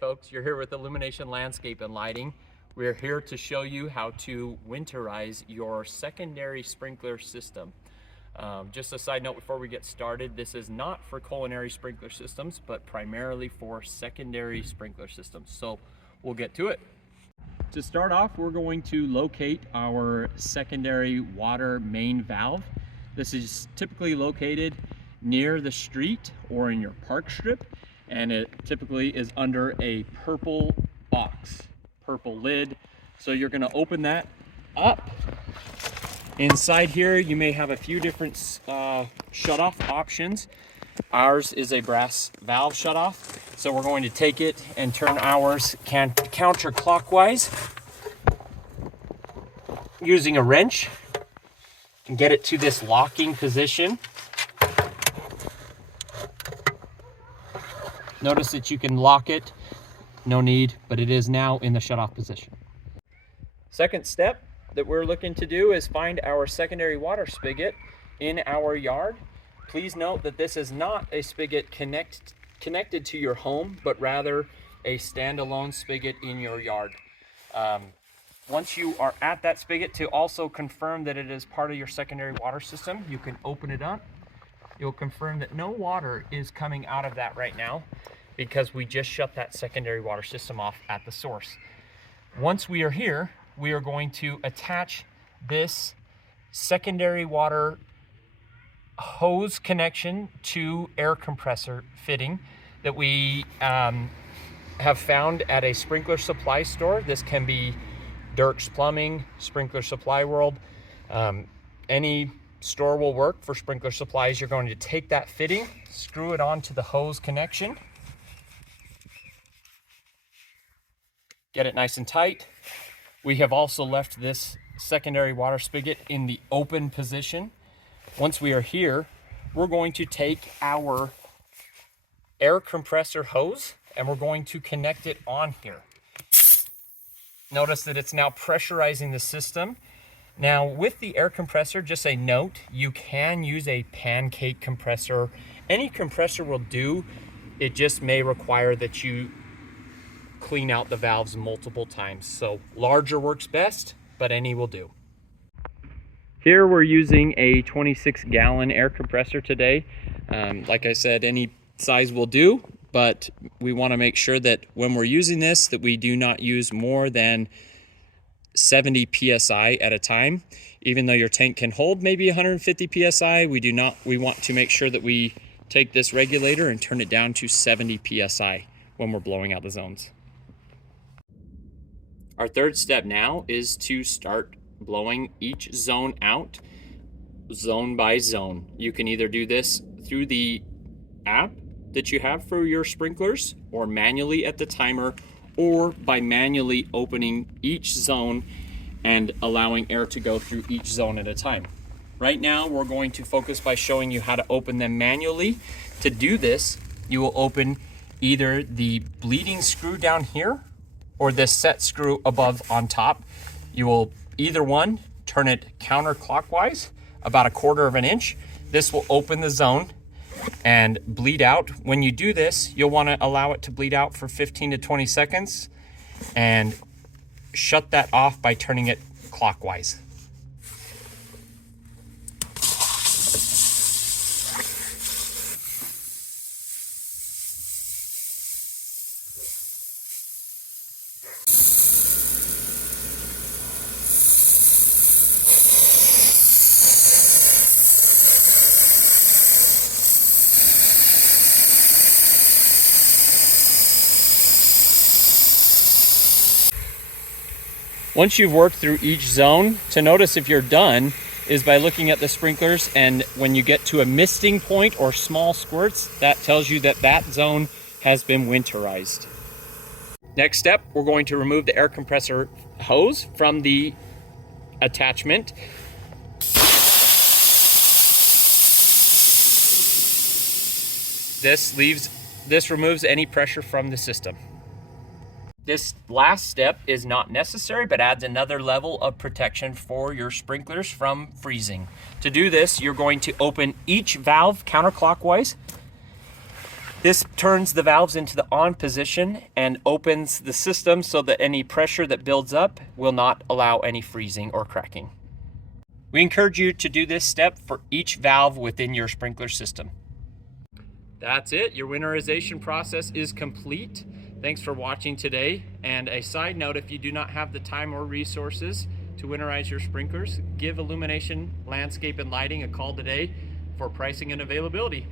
folks, you're here with Illumination Landscape and Lighting. We're here to show you how to winterize your secondary sprinkler system. Just a side note before we get started, this is not for culinary sprinkler systems, but primarily for secondary sprinkler systems. So we'll get to it. To start off, we're going to locate our secondary water main valve. This is typically located near the street or in your park strip, and it typically is under a purple box, purple lid. So you're going to open that up. Inside here you may have a few different shutoff options. Ours is a brass valve shutoff, so we're going to take it and turn ours counterclockwise using a wrench and get it to this locking position. Notice that you can lock it, no need, but it is now in the shutoff position. Second step that we're looking to do is find our secondary water spigot in our yard. Please note that this is not a spigot connected to your home, but rather a standalone spigot in your yard. Once you are at that spigot, to also confirm that it is part of your secondary water system, you can open it up. You'll confirm that no water is coming out of that right now because we just shut that secondary water system off at the source. Once we are here, we are going to attach this secondary water hose connection to air compressor fitting that we have found at a sprinkler supply store. This can be Dirk's Plumbing, Sprinkler Supply World. Any store will work for sprinkler supplies. You're going to take that fitting, screw it onto the hose connection, get it nice and tight. We have also left this secondary water spigot in the open position. Once we are here, we're going to take our air compressor hose and we're going to connect it on here. Notice that it's now pressurizing the system. Now with the air compressor, just a note, you can use a pancake compressor. Any compressor will do. It just may require that you clean out the valves multiple times. So larger works best, but any will do. Here we're using a 26-gallon air compressor today. Like I said, any size will do, but we want to make sure that when we're using this, that we do not use more than 70 psi at a time. Even though your tank can hold maybe 150 psi, we want to make sure that we take this regulator and turn it down to 70 psi when we're blowing out the zones. Our third step now is to start blowing each zone out, zone by zone. You can either do this through the app that you have for your sprinklers, or manually at the timer, or by manually opening each zone and allowing air to go through each zone at a time. Right now, we're going to focus by showing you how to open them manually. To do this, you will open either the bleeding screw down here or this set screw above on top. You will either one turn it counterclockwise about 1/4 of an inch. This will open the zone and bleed out. When you do this, you'll want to allow it to bleed out for 15 to 20 seconds and shut that off by turning it clockwise. Once you've worked through each zone, to notice if you're done is by looking at the sprinklers, and when you get to a misting point or small squirts, that tells you that that zone has been winterized. Next step, we're going to remove the air compressor hose from the attachment. This removes any pressure from the system. This last step is not necessary, but adds another level of protection for your sprinklers from freezing. To do this, you're going to open each valve counterclockwise This turns the valves into the on position and opens the system so that any pressure that builds up will not allow any freezing or cracking. We encourage you to do this step for each valve within your sprinkler system. That's it. Your winterization process is complete. Thanks for watching today. And a side note, if you do not have the time or resources to winterize your sprinklers, give Illumination Landscape and Lighting a call today for pricing and availability.